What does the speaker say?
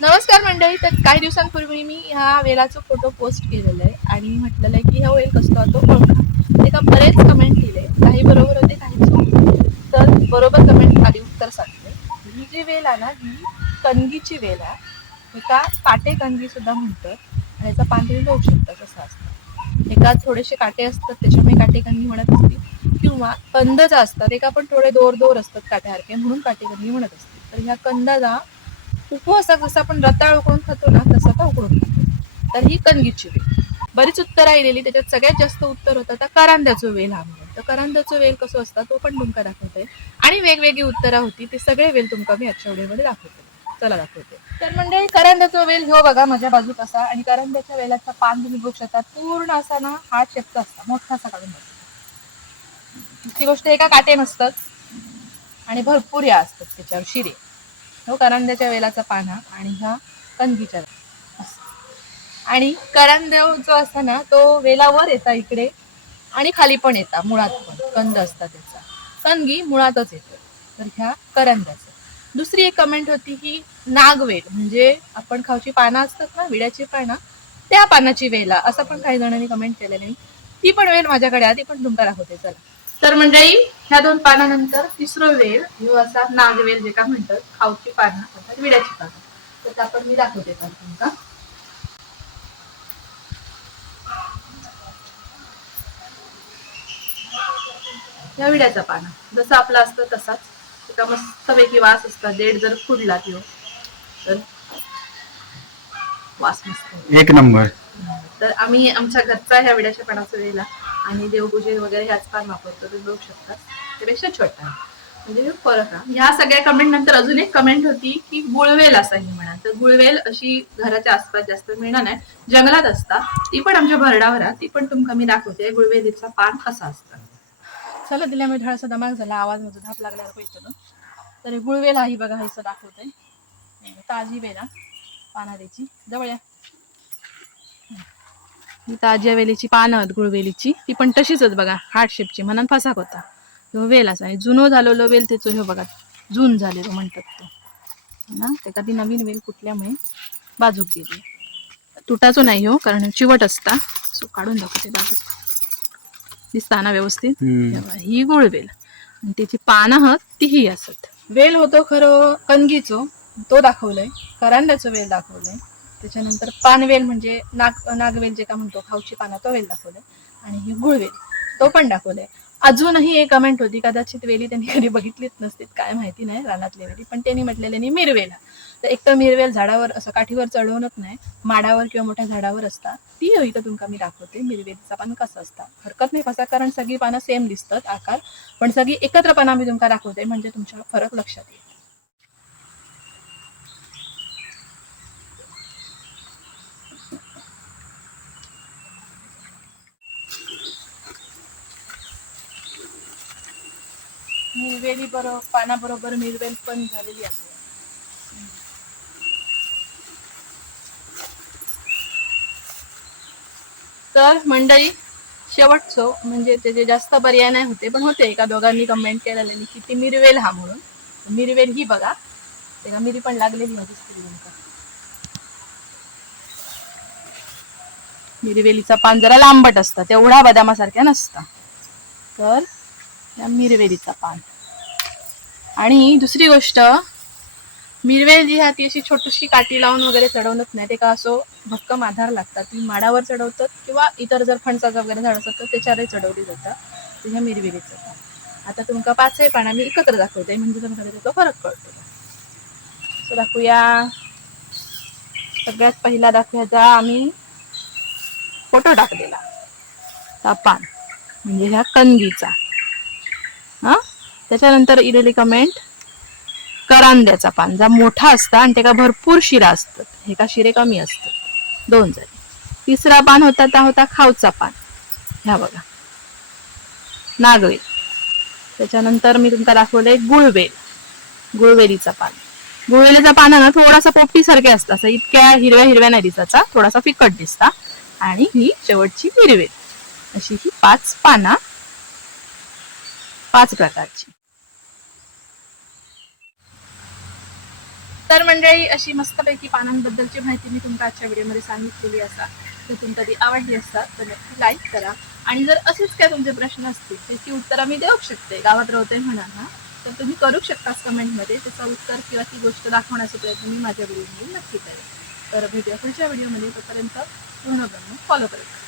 नमस्कार मंडळी. तर काही दिवसांपूर्वी मी ह्या वेलाचा फोटो पोस्ट केलेला आहे आणि म्हटलेलं आहे की हा वेल कसला तो ओळखा एका बरेच कमेंट दिले काही बरोबर होते काही तर बरोबर कमेंट आली उत्तर सांगते. ही जी वेल आहे ना ही कणगीची वेल आहे. एका काटे कणगी सुद्धा म्हणतात आणि याचा पान तुम्ही बघू शकता कसं असतं. एका थोडेसे काटे असतात त्याच्यामुळे काटे कणगी म्हणत असतील. किंवा कंदजा असतात एका पण थोडे दोर दोर असतात काट्यासारखे म्हणून काटे कणगी म्हणत असतील. तर ह्या कंदाजा उपवासात जसं आपण रताळ उकळून खातो ना तसं आता उकळून खातो. तर ही कणगीची वेळ बरीच उत्तरं आलेली त्याच्यात सगळ्यात जास्त उत्तर होतं आता करांद्याचं वेल हा म्हणून. तर करांद्याचं वेल कसं असतं तो पण तुमका दाखवते आणि वेगवेगळी उत्तरं होती ते सगळे वेल तुमका मी आजच्या व्हिडिओमध्ये दाखवते. चला दाखवते. तर म्हणजे करांद्याचा वेल हो बघा माझ्या बाजूत असा. आणि करंद्याच्या वेलाचा पान तुम्ही बघू शकता. पूर्ण असा ना हा शेपचा असता. मोठा असा काढून बघा. ती गोष्ट एका काटे नसतात आणि भरपूर या असतात त्याच्यावर शिरे. हो करंद्याच्या वेलाचा पाना आणि ह्या कणगीच्या आणि करंदेव जो असता ना तो वेलावर येता इकडे आणि खाली पण येता मुळात पण. कंद असता त्याचा. कणगी मुळातच येतो. तर ह्या करंद्याचं दुसरी एक कमेंट होती की नागवेल म्हणजे आपण खाऊची पानं असतात ना विड्याची पानं त्या पानाची वेला. असं पण काही जणांनी कमेंट केलेलं. नाही ती पण वेल माझ्याकडे आधी पण तुमका दाखवते चला. तर मंडळी ह्या दोन पानानंतर तिसरं वेल ह्यो असा नागवेल जे का म्हणतात खाऊची पानं अर्थात विड्याची पानं. तर त्या पण मी दाखवते पण तुमका या विड्याचा पाना. जसं आपलं असतं तसाच. त्याचा मस्तपैकी वास असतात देड जर फुडला किंवा तर वास मस्त. एक नंबर. तर आम्ही आमच्या घरचा ह्या विड्याच्या पानाचा वेला आणि देवपूजे वगैरे ह्याच पान वापरतो ते बघू शकतात त्यापेक्षा छोटा आहे. म्हणजे फरक आहे. ह्या सगळ्या कमेंट नंतर अजून एक कमेंट होती की गुळवेल असा ही म्हणा तर गुळवेल अशी घराच्या आसपास जास्त मिळणार नाही. जंगलात असता ती पण आमच्या भरडावर ती पण तुमका मी दाखवते. गुळवेलीचा पान कसा असतं. चला दिल्यामुळे थोडासा दमाग झाला. आवाज माझा धाप लागल्यावर पैसे तर गुळवेल आहे बघा हिचं दाखवते ताजी वेला पाना द्यायची जवळ या. ताज्या वेलीची पानं आहेत गुळवेलीची ती पण तशीच आहेत बघा हार्ट शेपची म्हणून फसाक होता. ह्यो वेल असा. आणि जुनो झालेलो वेल त्याचं ह्यो बघा जून झालेलो म्हणतात तो. ना? ते कधी नवीन वेल कुठल्यामुळे बाजूक गेली. तुटाचो नाही हो कारण चिवट असता. सो काढून दाखवते बाजूक दिसता ना व्यवस्थित? ही गुळवेल आणि त्याची पानं आहेत तीही असत. वेल होतो खरं कणगीचो. तो दाखवलाय. करांड्याचं वेल दाखवलंय. त्याच्यानंतर पानवेल म्हणजे नाग नागवेल जे का म्हणतो खाऊची पानं तो वेल दाखवलाय. आणि ही गुळवेल तो पण दाखवलाय. अजूनही एक कमेंट होती कदाचित वेली त्यांनी कधी बघितलीच नसतील काय माहिती नाही रानातली वेली. पण त्यांनी म्हटलेल्यानी मिरवेल. तर एक तर मिरवेल झाडावर असं काठीवर चढवणच नाही माडावर किंवा मोठ्या झाडावर असतात. ती इथं तुमका मी दाखवते मिरवेलीचा पान कसं असतं. हरकत नाही कसा कारण सगळी पानं सेम दिसतात आकार. पण सगळी एकत्र पानं मी तुमका दाखवते म्हणजे तुमच्या फरक लक्षात येईल. मिरवेली बरोबर पानाबरोबर मिरवेल पण झालेली असते. तर मंडळी शेवटचं म्हणजे त्याचे जास्त पर्याय नाही होते पण होते एका दोघांनी कमेंट केलेली की ती मिरवेल हा म्हणून. मिरवेल ही बघा. त्याला मिरी पण लागलेली होती मिरवेलीचा पान जरा लांबट असतं तेवढा बदामासारख्या नसता. तर या मिरवेलीचा पान. आणि दुसरी गोष्ट मिरवेल जी हा ती अशी छोटीशी काठी लावून वगैरे चढवणत नाही. ते का असो भक्कम आधार लागतात. ती माडावर चढवतात किंवा इतर जर फणसाचं वगैरे झाड असतात तर त्याच्यावरही चढवली जातात. तर ह्या मिरवेलीचं आता तुमका पाचही पानं मी एकत्र दाखवते. म्हणजे तुमका त्याचा फरक कळतो. दाखवूया. सगळ्यात पहिला दाखवायचा आम्ही फोटो टाकलेला. हा पान म्हणजे ह्या कणगीचा हा? त्याच्यानंतर इलेली कमेंट करांद्याचा पान. जा मोठा असता आणि त्याका भरपूर शिरा असतात. हे का शिरे कमी असतात. दोन जरी तिसरा पान होता त्या होता खावचा पान. ह्या बघा. नागवेल. त्याच्यानंतर मी तुमका दाखवले गुळवेल. गुळवेलीचा पान. गुळवेलीचा पान ना थोडासा पोपटीसारखे असतं असं इतक्या हिरव्या हिरव्या नाही दिसाचा थोडासा फिकट दिसता. आणि ही शेवटची हिरवेल. अशी ही पाच पाना. पाच प्रकारची. तर मंडळी अशी मस्तपैकी पानांबद्दलची माहिती मी तुमच्या आजच्या व्हिडिओमध्ये सांगितलेली असा जर तुमका ती आवडली असतात तर नक्की लाईक करा. आणि जर असेच काय तुमचे प्रश्न असतील त्याची उत्तरं आम्ही देऊ शकते. गावात राहते म्हणा ना तर तुम्ही करू शकता कमेंटमध्ये. त्याचं उत्तर किंवा ती गोष्ट दाखवण्याचा प्रयत्न मी माझ्या व्हिडिओमध्ये नक्की करेन. तर भेटूया पुढच्या व्हिडिओमध्ये तोपर्यंत पूर्ण फॉलो करत